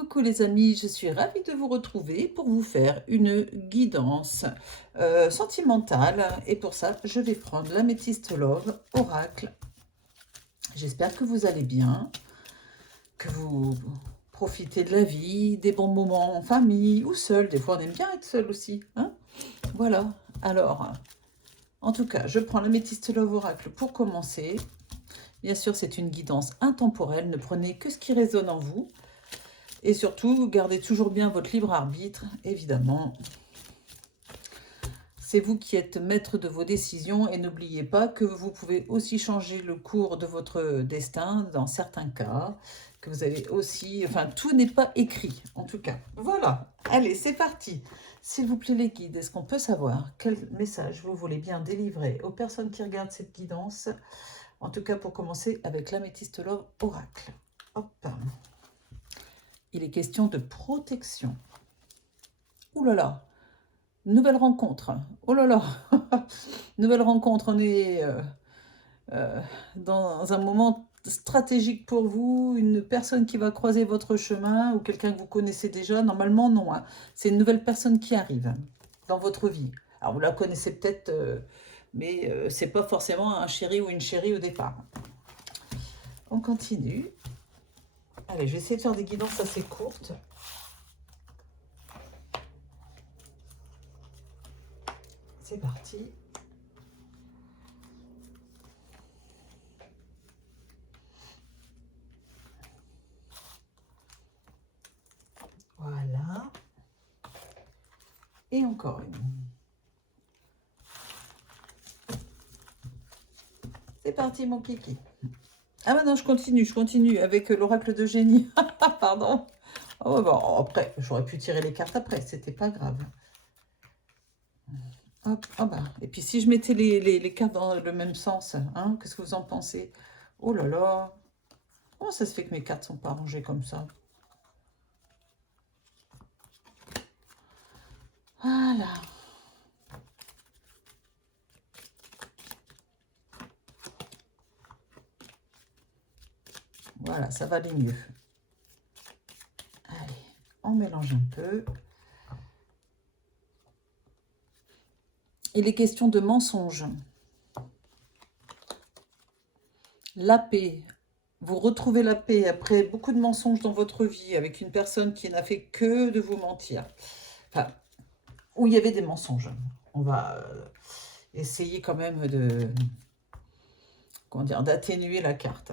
Coucou les amis, je suis ravie de vous retrouver pour vous faire une guidance sentimentale. Et pour ça, je vais prendre l'Améthyste Love Oracle. J'espère que vous allez bien, que vous profitez de la vie, des bons moments en famille ou seul. Des fois, on aime bien être seul aussi, hein. Voilà, alors, en tout cas, je prends l'Améthyste Love Oracle pour commencer. Bien sûr, c'est une guidance intemporelle. Ne prenez que ce qui résonne en vous. Et surtout, gardez toujours bien votre libre arbitre, évidemment. C'est vous qui êtes maître de vos décisions et n'oubliez pas que vous pouvez aussi changer le cours de votre destin dans certains cas, que vous avez aussi... Enfin, tout n'est pas écrit, en tout cas. Voilà, allez, c'est parti. S'il vous plaît, les guides, est-ce qu'on peut savoir quel message vous voulez bien délivrer aux personnes qui regardent cette guidance? En tout cas, pour commencer avec l'Améthyste Love Oracle. Hop. Il est question de protection. Ouh là là, nouvelle rencontre. Oh là là, nouvelle rencontre. On est dans un moment stratégique pour vous, une personne qui va croiser votre chemin ou quelqu'un que vous connaissez déjà. Normalement, non. Hein. C'est une nouvelle personne qui arrive dans votre vie. Alors, vous la connaissez peut-être, mais c'est pas forcément un chéri ou une chérie au départ. On continue. Allez, je vais essayer de faire des guidances assez courtes. C'est parti. Voilà. Et encore une. C'est parti, mon kiki. Ah bah non, je continue avec l'oracle de génie. Pardon. Oh, bon, après, j'aurais pu tirer les cartes après, c'était pas grave. Hop, oh bah. Et puis si je mettais les cartes dans le même sens, hein, qu'est-ce que vous en pensez? Oh là là. Comment ça se fait que mes cartes sont pas rangées comme ça? Voilà. Voilà, ça va aller mieux. Allez, on mélange un peu. Il est question de mensonges. La paix. Vous retrouvez la paix après beaucoup de mensonges dans votre vie avec une personne qui n'a fait que de vous mentir. Enfin, où il y avait des mensonges. On va essayer quand même de, comment dire, d'atténuer la carte.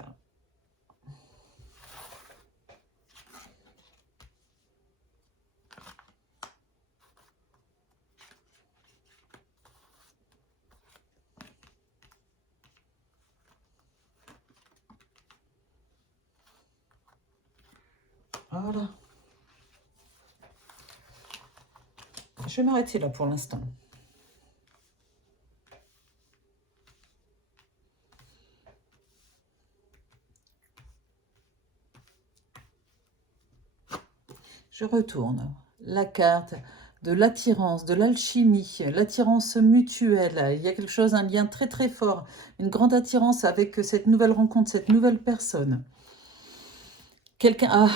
Voilà. Je vais m'arrêter là pour l'instant. Je retourne. La carte de l'attirance, de l'alchimie, l'attirance mutuelle. Il y a quelque chose, un lien très très fort, une grande attirance avec cette nouvelle rencontre, cette nouvelle personne. Quelqu'un,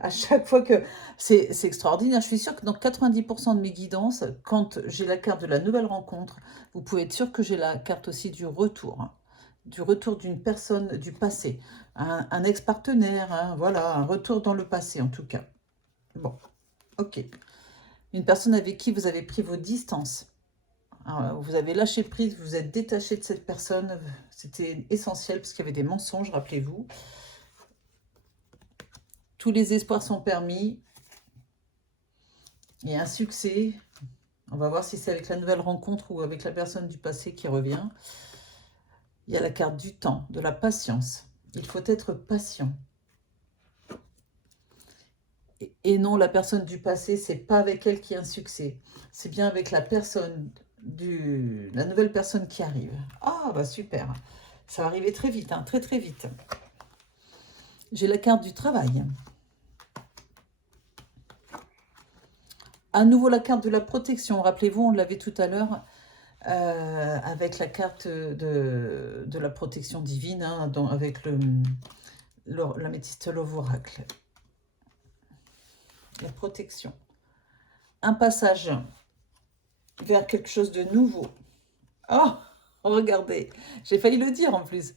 à chaque fois que... C'est extraordinaire. Je suis sûre que dans 90% de mes guidances, quand j'ai la carte de la nouvelle rencontre, vous pouvez être sûr que j'ai la carte aussi du retour. Du retour d'une personne du passé. Un ex-partenaire, hein, voilà, un retour dans le passé en tout cas. Bon, ok. Une personne avec qui vous avez pris vos distances. Alors, vous avez lâché prise, vous êtes détaché de cette personne. C'était essentiel parce qu'il y avait des mensonges, rappelez-vous. Tous les espoirs sont permis. Il y a un succès. On va voir si c'est avec la nouvelle rencontre ou avec la personne du passé qui revient. Il y a la carte du temps, de la patience. Il faut être patient. Et non, la personne du passé, c'est pas avec elle qu'il y a un succès. C'est bien avec la personne la nouvelle personne qui arrive. Ah, bah super. Ça va arriver très vite, hein, très très vite. J'ai la carte du travail. À nouveau, la carte de la protection. Rappelez-vous, on l'avait tout à l'heure avec la carte de la protection divine, hein, avec l'Améthyste Love Oracle. la protection. Un passage vers quelque chose de nouveau. Oh, regardez, j'ai failli le dire en plus.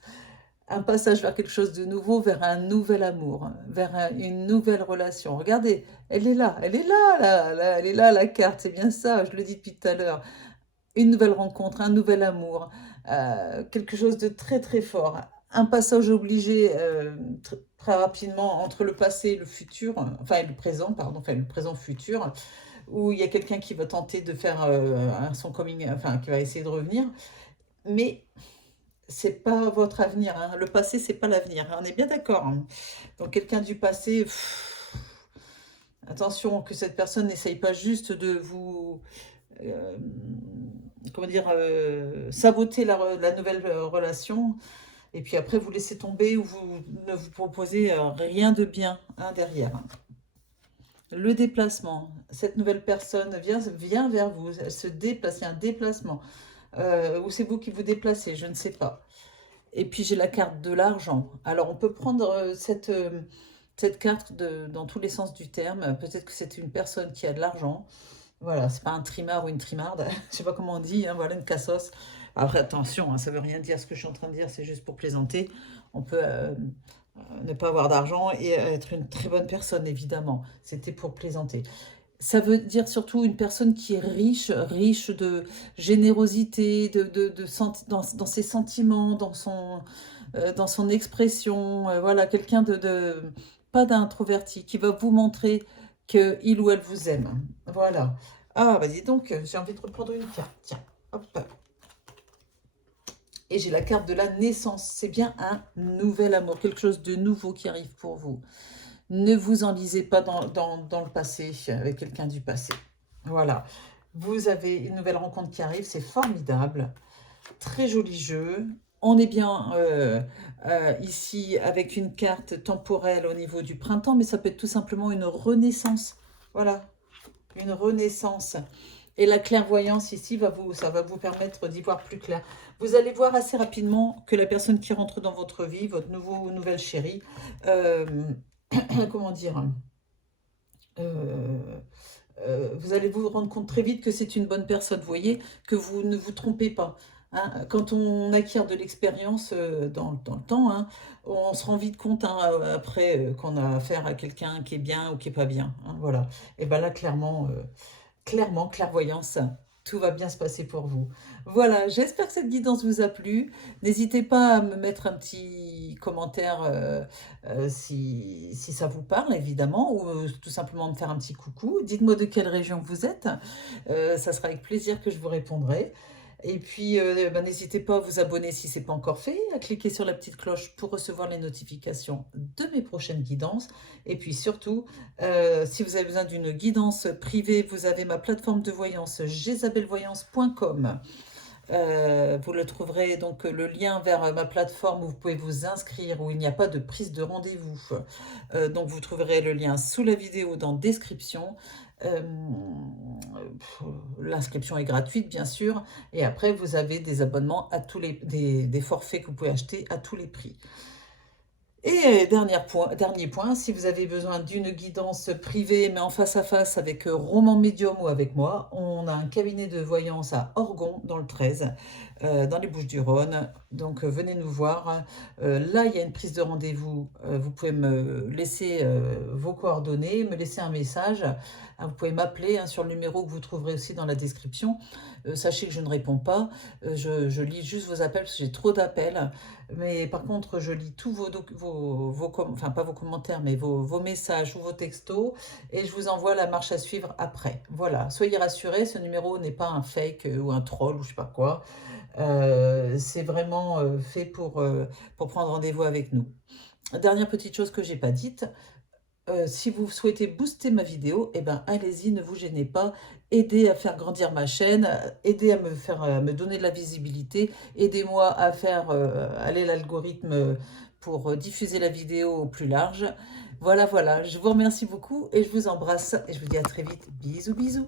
Un passage vers quelque chose de nouveau, vers un nouvel amour, vers une nouvelle relation. Regardez, elle est là, elle est là, la carte, c'est bien ça, je le dis depuis tout à l'heure. Une nouvelle rencontre, un nouvel amour, quelque chose de très très fort. Un passage obligé très rapidement entre le passé et le futur, enfin le présent, pardon, enfin le présent-futur, où il y a quelqu'un qui va tenter de faire son coming, enfin qui va essayer de revenir, mais c'est pas votre avenir, hein. Le passé, c'est pas l'avenir, hein. On est bien d'accord, hein. Donc quelqu'un du passé, attention que cette personne n'essaye pas juste de vous, euh, comment dire, saboter la nouvelle relation, et puis après vous laissez tomber ou vous ne vous proposez rien de bien, hein, derrière. Le déplacement, cette nouvelle personne vient vers vous, elle se déplace, il y a un déplacement. Ou c'est vous qui vous déplacez, je ne sais pas. Et puis j'ai la carte de l'argent. Alors on peut prendre cette carte dans tous les sens du terme. Peut-être que c'est une personne qui a de l'argent. Voilà, c'est pas un trimard ou une trimarde. Je sais pas comment on dit, hein, voilà, une cassos. Après, attention, hein, ça veut rien dire ce que je suis en train de dire, c'est juste pour plaisanter. On peut ne pas avoir d'argent et être une très bonne personne, évidemment. C'était pour plaisanter. Ça veut dire surtout une personne qui est riche, riche de générosité, dans ses sentiments, dans son expression. Voilà, quelqu'un pas d'introverti, qui va vous montrer qu'il ou elle vous aime. Voilà. Ah, bah dis donc, j'ai envie de reprendre une carte. Tiens, hop. Et j'ai la carte de la naissance. C'est bien un nouvel amour, quelque chose de nouveau qui arrive pour vous. Ne vous enlisez pas dans le passé, avec quelqu'un du passé. Voilà. Vous avez une nouvelle rencontre qui arrive, c'est formidable. Très joli jeu. On est bien ici avec une carte temporelle au niveau du printemps, mais ça peut être tout simplement une renaissance. Voilà, une renaissance. Et la clairvoyance ici, ça va vous permettre d'y voir plus clair. Vous allez voir assez rapidement que la personne qui rentre dans votre vie, votre nouvelle chérie, comment dire, vous allez vous rendre compte très vite que c'est une bonne personne. Vous voyez, que vous ne vous trompez pas. Hein. Quand on acquiert de l'expérience dans le temps, hein, on se rend vite compte hein, après qu'on a affaire à quelqu'un qui est bien ou qui est pas bien. Hein, voilà. Et bien là, clairement, clairvoyance, tout va bien se passer pour vous. Voilà, j'espère que cette guidance vous a plu. N'hésitez pas à me mettre un petit commentaire si ça vous parle, évidemment, ou tout simplement me faire un petit coucou. Dites-moi de quelle région vous êtes. Ça sera avec plaisir que je vous répondrai. Et puis, n'hésitez pas à vous abonner si ce n'est pas encore fait, à cliquer sur la petite cloche pour recevoir les notifications de mes prochaines guidances. Et puis surtout, si vous avez besoin d'une guidance privée, vous avez ma plateforme de voyance jezabelvoyance.com. Vous le trouverez donc le lien vers ma plateforme où vous pouvez vous inscrire, où il n'y a pas de prise de rendez-vous. Donc vous trouverez le lien sous la vidéo dans description. L'inscription est gratuite bien sûr et après vous avez des abonnements à des forfaits que vous pouvez acheter à tous les prix. Et dernier point, si vous avez besoin d'une guidance privée, mais en face à face avec Roman Médium ou avec moi, on a un cabinet de voyance à Orgon, dans le 13, dans les Bouches-du-Rhône. Donc venez nous voir. Là, il y a une prise de rendez-vous. Vous pouvez me laisser vos coordonnées, me laisser un message. Vous pouvez m'appeler hein, sur le numéro que vous trouverez aussi dans la description. Sachez que je ne réponds pas. Je lis juste vos appels parce que j'ai trop d'appels. Mais par contre, je lis tous enfin pas vos commentaires, mais vos messages ou vos textos et je vous envoie la marche à suivre après. Voilà, soyez rassurés, ce numéro n'est pas un fake ou un troll ou je sais pas quoi. C'est vraiment fait pour prendre rendez-vous avec nous. Dernière petite chose que j'ai pas dite, si vous souhaitez booster ma vidéo, eh ben, allez-y, ne vous gênez pas. Aidez à faire grandir ma chaîne, aidez à me donner de la visibilité, aidez-moi à faire aller l'algorithme pour diffuser la vidéo au plus large. Voilà, voilà, je vous remercie beaucoup et je vous embrasse et je vous dis à très vite. Bisous, bisous.